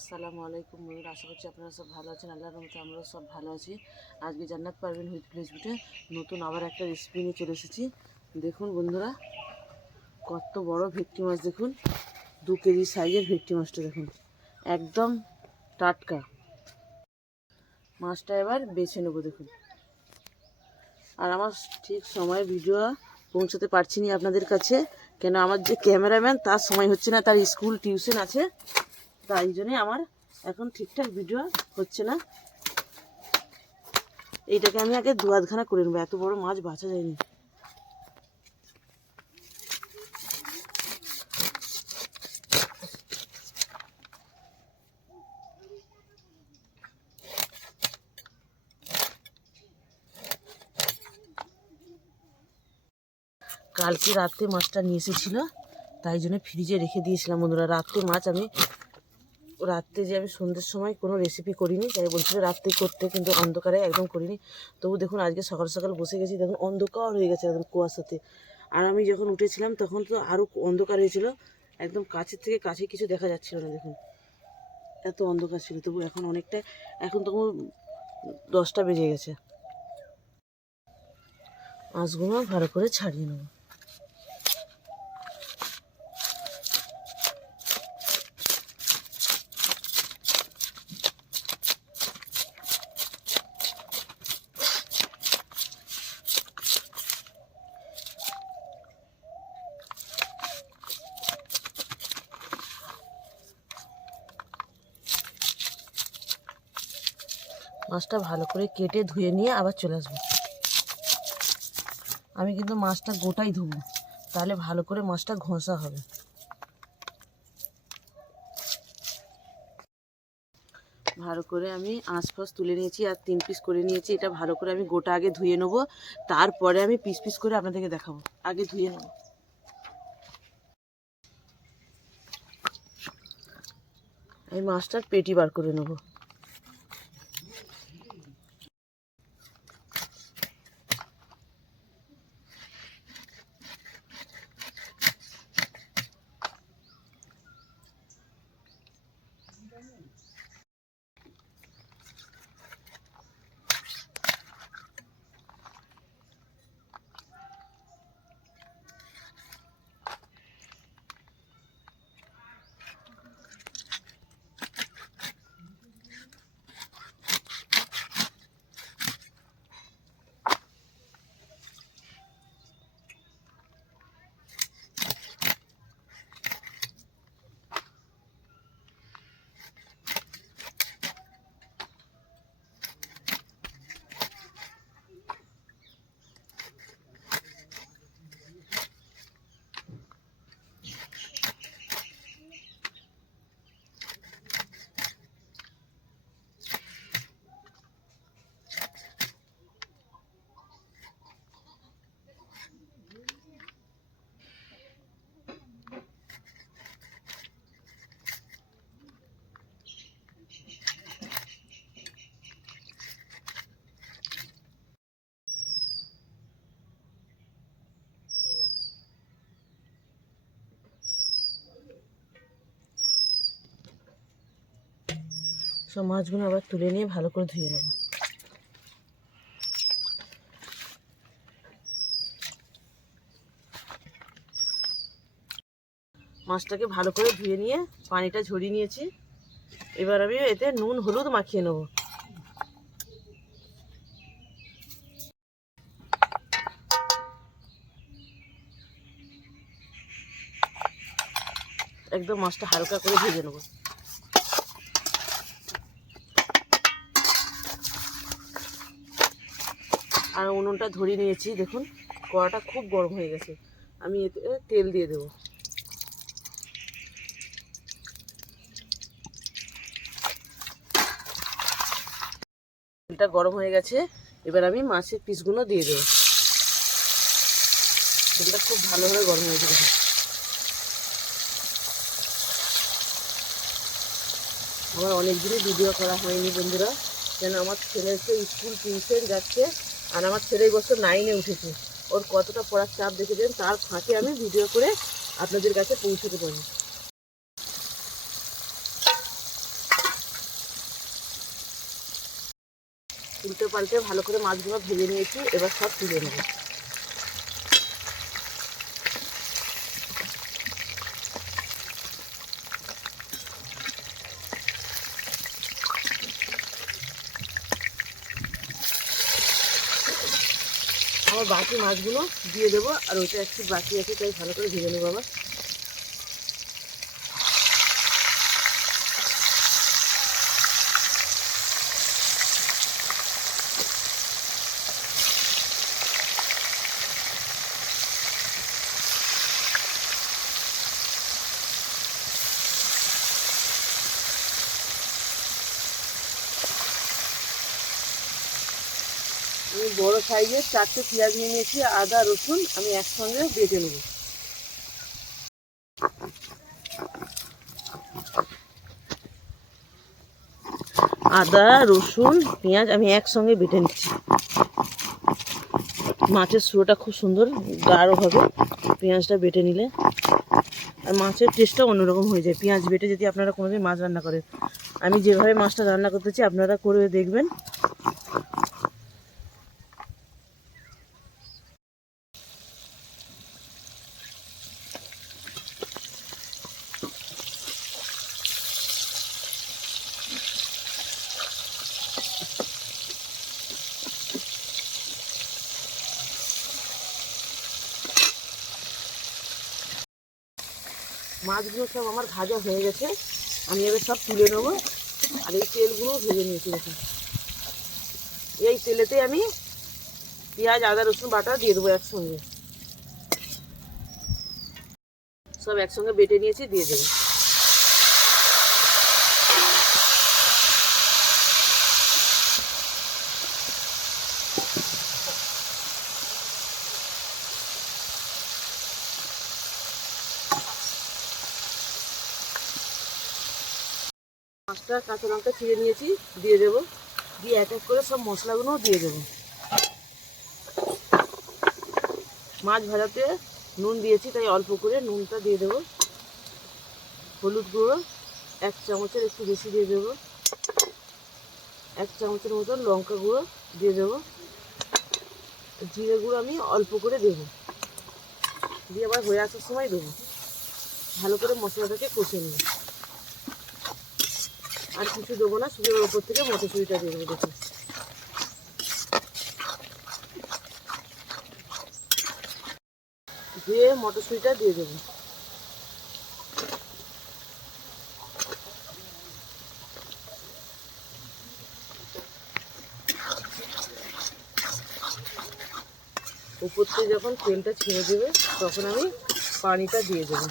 আসসালামু আলাইকুম বন্ধুরা আশা করছি আপনারা সব ভালো আছেন। আল্লাহর রহমতে আমরাও সব ভালো আছি। আজকে জান্নাত পারবেন হুইট বিটে নতুন আবার একটা রেসিপি নিয়ে চলে এসেছি। দেখুন বন্ধুরা, কত বড় ভেটকি মাছ দেখুন। দু কেজি সাইজের ভেটকি মাছটা দেখুন। একদম টাটকা। মাছটা এবার বেছে নেব দেখুন। আর আমার ঠিক সময়ে ভিডিও পৌঁছাতে পারছি না আপনাদের কাছে। কেন আমার যে ক্যামেরাম্যান তার সময় হচ্ছে না, তার স্কুল টিউশন আছে। তাই জন্যে আমার এখন ঠিকঠাক ভিডিও হচ্ছে না। এইটাকে আমি আগে দু আধখানা করে নেব, এত বড় মাছ বাঁচা যায়নি। কালকে রাত্রে মাছটা নিয়ে এসেছিল, তাই জন্য ফ্রিজে রেখে দিয়েছিলাম বন্ধুরা। রাত্রে মাছ আমি রাত্রে যে আমি সন্ধ্যের সময় কোনো রেসিপি করিনি, তাই বলছিল রাত্রে করতে, কিন্তু অন্ধকারে একদম করিনি। তবু দেখুন, আজকে সকাল সকাল বসে গেছি, দেখুন অন্ধকার হয়ে গেছে একদম কুয়াশাতে। আর আমি যখন উঠেছিলাম, তখন তো আরও অন্ধকার হয়েছিল। একদম কাছের থেকে কাছে কিছু দেখা যাচ্ছিল না, দেখুন। এত অন্ধকার ছিল, তবু এখন অনেকটা, এখন তখন দশটা বেজে গেছে। মাছগুলো ভালো করে ছাড়িয়ে নেব। মাছটা ভালো করে কেটে ধুয়ে নিয়ে আবার চলে আসব। আমি কিন্তু মাছটা গোটাই ধুবো, তাহলে ভালো করে মাছটা ঘষা হবে। ভালো করে আমি আঁশ ফাঁস তুলে নিয়েছি আর তিন পিস করে নিয়েছি, এটা ভালো করে আমি গোটা আগে ধুয়ে নেব, তারপরে আমি পিস পিস করে আপনাদেরকে দেখাবো, আগে ধুয়ে নেব। এই মাছটার পেটি বার করে নেব। সব মাছগুলো আবার তুলে নিয়ে ভালো করে ধুয়ে নেব। মাছটাকে ভালো করে ধুয়ে নিয়ে পানিটা ঝরিয়ে নিয়েছি। এবার আমি এতে নুন, হলুদ মাখিয়ে নেব। একদম মাছটা হালকা করে ভেজে নেব। আর উনুনটা ধরিয়ে নিয়েছি, দেখুন, কড়াটা খুব গরম হয়ে গেছে। আমি এতে তেল দিয়ে দেবো। তেলটা গরম হয়ে গেছে, এবার আমি মাছের পিসগুলো দিয়ে দেবো। তেলটা খুব ভালোভাবে গরম হয়েছে দেখুন। আমার অনেক দিনই ভিডিও করা হয়নি, বন্ধুরা। যেন আমার ছেলে তো স্কুল টিউশন যাচ্ছে আর আমার ছেলে বছর নাইনে উঠেছে। ওর কতটা পড়ার চাপ দেখেছেন, তার ফাঁকে আমি ভিডিও করে আপনাদের কাছে পৌঁছতে পারি। উল্টে পাল্টে ভালো করে মাছগুলো ভেজে নিয়েছি, এবার সব তুলে নেব। বাকি মাছগুলো দিয়ে দেবো, আর ওইটা একটু বাকি আছে, তাই ভালো করে ভেজে নেব আবার। আমি বড় সাইজের চারটে পেঁয়াজ নিয়ে নিয়েছি, আদা, রসুন, আমি একসঙ্গে বেটে নেব। আদা, রসুন, পেঁয়াজ আমি একসঙ্গে বেটে নিচ্ছি। মাছের সুরোটা খুব সুন্দর, গাঢ় হবে পেঁয়াজটা বেটে নিলে। আর মাছের টেস্টটা অন্যরকম হয়ে যায়। পেঁয়াজ বেটে যদি আপনারা কোনোদিন মাছ রান্না করেন, আমি যেভাবে মাছটা রান্না করতেছি আপনারা করে দেখবেন। মাছগুলো সব আমার ভাজা হয়ে গেছে। আমি এবার সব তুলে নেব। আর এই তেলগুলো ভেজে নিয়েছি এই তেলেতে আমি পেঁয়াজ, আদা, রসুন, বাটা দিয়ে দেবো একসঙ্গে। সব একসঙ্গে বেটে নিয়েছি, দিয়ে দেবো। পাঁচটা কাঁচা লঙ্কা ছিঁড়ে নিয়েছি, দিয়ে দেবো। দিয়ে এক এক করে সব মশলাগুলোও দিয়ে দেবো। মাছ ভাজাতে নুন দিয়েছি, তাই অল্প করে নুনটা দিয়ে দেবো। হলুদ গুঁড়ো এক চামচের একটু বেশি দিয়ে দেবো। এক চামচের মতন লঙ্কা গুঁড়ো দিয়ে দেবো। জিরে গুঁড়ো আমি অল্প করে দেবো। দিয়ে আবার হয়ে আসার সময় দেবো। ভালো করে মশলাটাকে কষে নেব। আর কিছু দেবো না শুধু ওপর থেকে মটরশুঁড়িটা দিয়ে দেবো, দেখুন। দিয়ে মটরশুঁড়িটা দিয়ে দেবো। উপর থেকে যখন তেলটা ছেড়ে দেবে, তখন আমি পানিটা দিয়ে দেবো।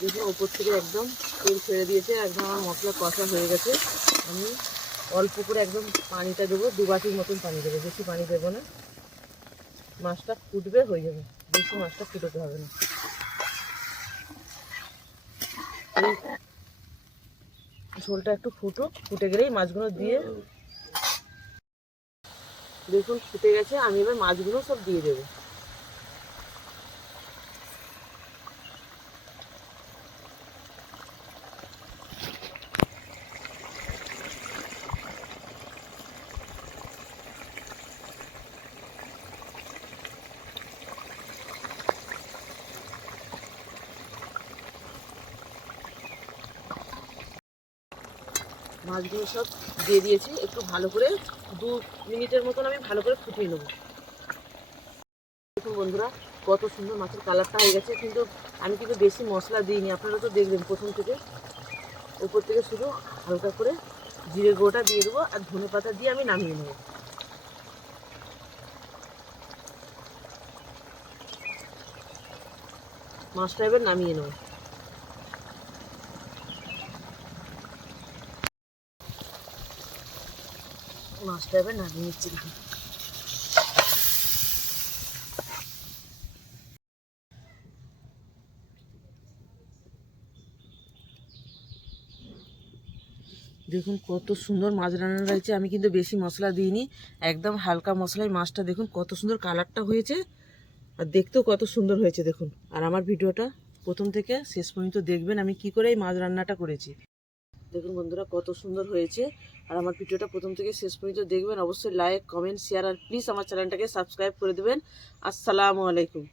দেখুন ওপর থেকে একদম তেল ছেড়ে দিয়েছে, একদম আমার মশলা কষা হয়ে গেছে। আমি অল্প করে একদম পানিটা দেবো, দু বাটির মতন পানি দেবো, বেশি পানি দেবো না। মাছটা ফুটবে, হয়ে যাবে। বেশি মাছটা ফুটোতে হবে না। ঝোলটা একটু ফুটুক, ফুটে গেলেই মাছগুলো দিয়ে দেখুন, ফুটে গেছে। আমি এবার মাছগুলো সব দিয়ে দেবো। মাছগুলো সব দিয়ে দিয়েছি। একটু ভালো করে দু মিনিটের মতন আমি ভালো করে ফুটিয়ে নেব। দেখুন বন্ধুরা, কত সুন্দর মাছের কালারটা হয়ে গেছে। কিন্তু আমি কিন্তু বেশি মশলা দিইনি। আপনারা তো দেখবেন প্রথম থেকে। উপর থেকে শুধু হালকা করে জিরে গুঁড়োটা দিয়ে দেবো আর ধনে পাতা দিয়ে আমি নামিয়ে নেব। মাছটা এবার নামিয়ে নেব। মাছটা এবার নামিয়ে নিচ্ছি। দেখুন কত সুন্দর মাছ রান্না রয়েছে। আমি কিন্তু বেশি মশলা দিইনি, একদম হালকা মশলায় মাছটা দেখুন কত সুন্দর কালারটা হয়েছে। আর দেখতেও কত সুন্দর হয়েছে, দেখুন। আর আমার ভিডিওটা প্রথম থেকে শেষ পর্যন্ত দেখবেন আমি কি করে এই মাছ রান্নাটা করেছি। দেখুন বন্ধুরা, কত সুন্দর হয়েছে। আর আমার ভিডিওটা প্রথম থেকে শেষ পর্যন্ত দেখবেন। অবশ্যই লাইক কমেন্ট শেয়ার আর প্লিজ আমার চ্যানেলটাকে সাবস্ক্রাইব করে দেবেন। আসসালামু আলাইকুম।